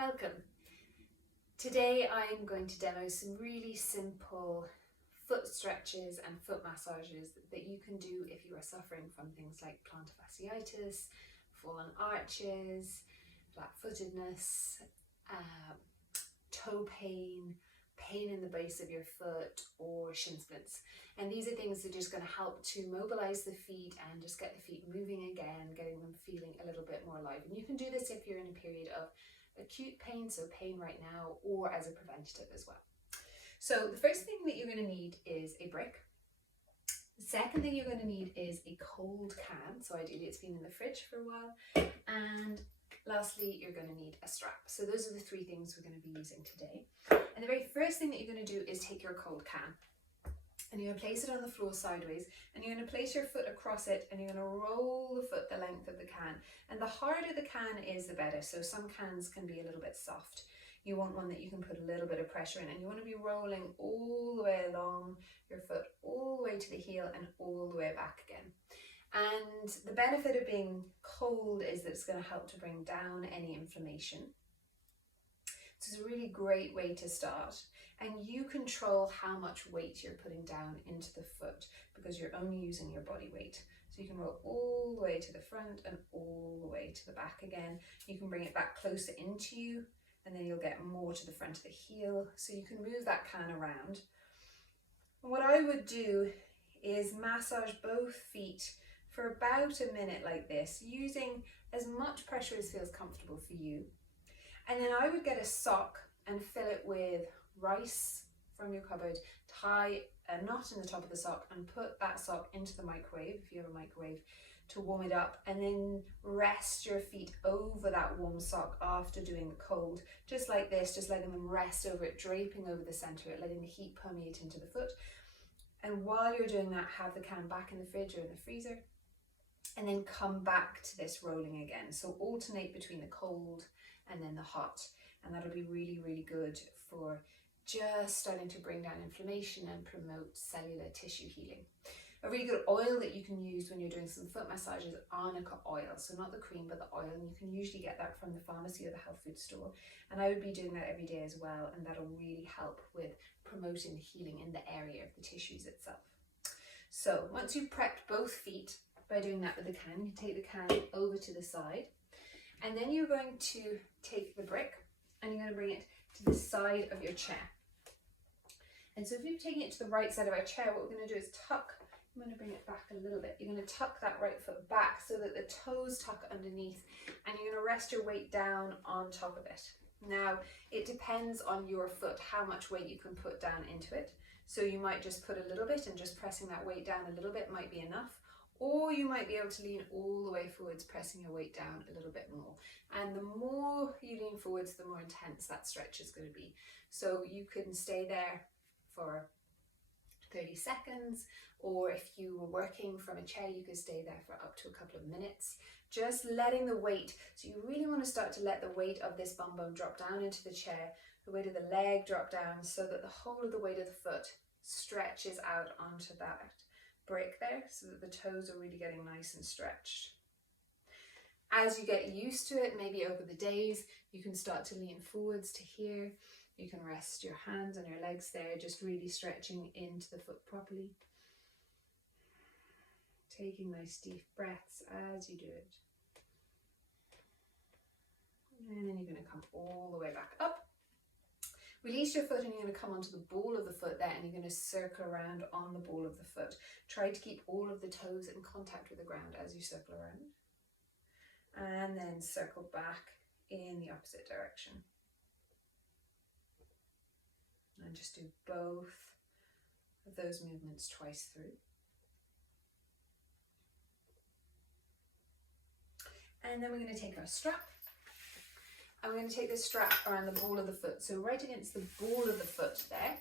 Welcome. Today I'm going to demo some really simple foot stretches and foot massages that you can do if you are suffering from things like plantar fasciitis, fallen arches, flat-footedness, toe pain, pain in the base of your foot, or shin splints. And these are things that are just going to help to mobilize the feet and just get the feet moving again, getting them feeling a little bit more alive. And you can do this if you're in a period of acute pain, so pain right now, or as a preventative as well. So the first thing that you're going to need is a brick. The second thing you're going to need is a cold can, so ideally it's been in the fridge for a while. And lastly, you're going to need a strap. So those are the three things we're going to be using today. And the very first thing that you're going to do is take your cold can and you're going to place it on the floor sideways, and you're going to place your foot across it, and you're going to roll the foot the length of the can. And the harder the can is, the better. So some cans can be a little bit soft. You want one that you can put a little bit of pressure in, and you want to be rolling all the way along your foot, all the way to the heel and all the way back again. And the benefit of being cold is that it's going to help to bring down any inflammation. This is a really great way to start, and you control how much weight you're putting down into the foot because you're only using your body weight. So you can roll all the way to the front and all the way to the back again. You can bring it back closer into you, and then you'll get more to the front of the heel, so you can move that can around. And what I would do is massage both feet for about a minute like this, using as much pressure as feels comfortable for you. And then I would get a sock and fill it with rice from your cupboard, tie a knot in the top of the sock and put that sock into the microwave, if you have a microwave, to warm it up, and then rest your feet over that warm sock after doing the cold, just like this, just letting them rest over it, draping over the center, letting the heat permeate into the foot. And while you're doing that, have the can back in the fridge or in the freezer, and then come back to this rolling again. So alternate between the cold and then the hot, and that'll be really, really good for just starting to bring down inflammation and promote cellular tissue healing. A really good oil that you can use when you're doing some foot massages is arnica oil, so not the cream but the oil, and you can usually get that from the pharmacy or the health food store, and I would be doing that every day as well, and that'll really help with promoting the healing in the area of the tissues itself. So once you've prepped both feet by doing that with the can, you take the can over to the side, and then you're going to take the brick and you're going to bring it to the side of your chair. And so if you're taking it to the right side of our chair, what we're going to do is tuck. I'm going to bring it back a little bit. You're going to tuck that right foot back so that the toes tuck underneath, and you're going to rest your weight down on top of it. Now, it depends on your foot how much weight you can put down into it. So you might just put a little bit, and just pressing that weight down a little bit might be enough. Or you might be able to lean all the way forwards, pressing your weight down a little bit more. And the more you lean forwards, the more intense that stretch is going to be. So you can stay there for 30 seconds, or if you were working from a chair, you could stay there for up to a couple of minutes, just letting the weight. So you really want to start to let the weight of this bum bone drop down into the chair, the weight of the leg drop down, so that the whole of the weight of the foot stretches out onto that brick there, so that the toes are really getting nice and stretched. As you get used to it, maybe over the days, you can start to lean forwards to here. You can rest your hands on your legs there, just really stretching into the foot properly. Taking nice deep breaths as you do it. And then you're going to come all the way back up. Release your foot and you're going to come onto the ball of the foot there, and you're going to circle around on the ball of the foot. Try to keep all of the toes in contact with the ground as you circle around. And then circle back in the opposite direction. And just do both of those movements twice through. And then we're going to take our strap. I'm going to take this strap around the ball of the foot, so right against the ball of the foot there.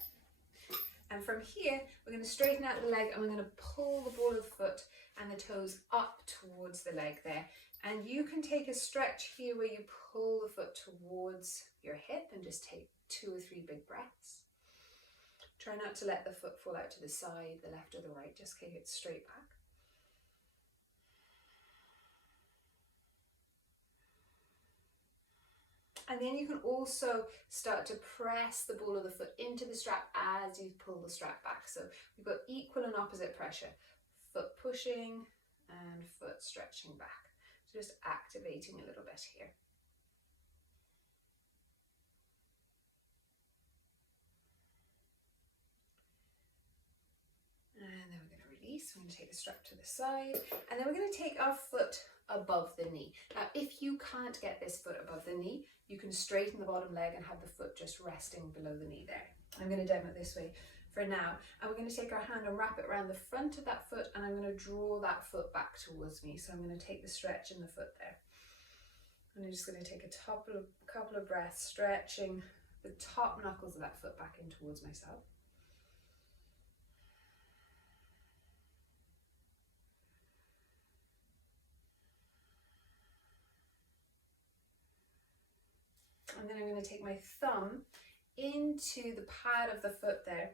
And from here, we're going to straighten out the leg, and we're going to pull the ball of the foot and the toes up towards the leg there. And you can take a stretch here where you pull the foot towards your hip and just take 2 or 3 big breaths. Try not to let the foot fall out to the side, the left or the right, just kick it straight back. And then you can also start to press the ball of the foot into the strap as you pull the strap back. So we've got equal and opposite pressure. Foot pushing and foot stretching back. So just activating a little bit here. And then we're going to release. We're going to take the strap to the side, and then we're going to take our foot above the knee. Now, if you can't get this foot above the knee, you can straighten the bottom leg and have the foot just resting below the knee there. I'm going to demo it this way for now, and we're going to take our hand and wrap it around the front of that foot, and I'm going to draw that foot back towards me. So I'm going to take the stretch in the foot there, and I'm just going to take a couple of breaths, stretching the top knuckles of that foot back in towards myself. And then I'm going to take my thumb into the pad of the foot there,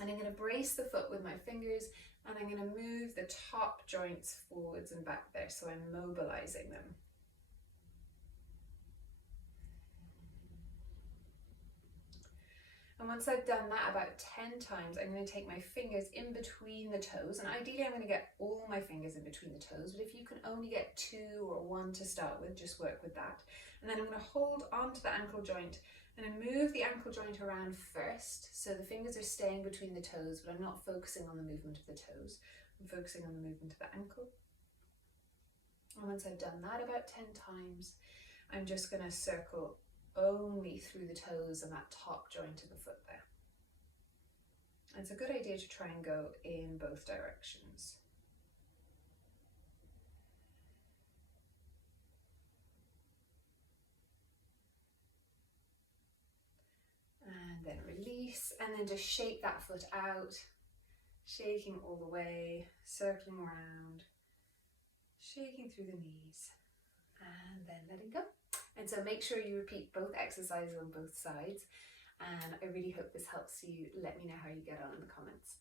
and I'm going to brace the foot with my fingers, and I'm going to move the top joints forwards and back there, so I'm mobilizing them. And once I've done that about 10 times, I'm going to take my fingers in between the toes, and ideally I'm going to get all my fingers in between the toes, but if you can only get 2 or 1 to start with, just work with that. And then I'm going to hold onto the ankle joint, and I move the ankle joint around first, so the fingers are staying between the toes, but I'm not focusing on the movement of the toes. I'm focusing on the movement of the ankle. And once I've done that about 10 times, I'm just going to circle only through the toes and that top joint of the foot there. It's a good idea to try and go in both directions. And then release, and then just shake that foot out, shaking all the way, circling around, shaking through the knees, and then letting go. And so make sure you repeat both exercises on both sides, and I really hope this helps you. Let me know how you get on in the comments.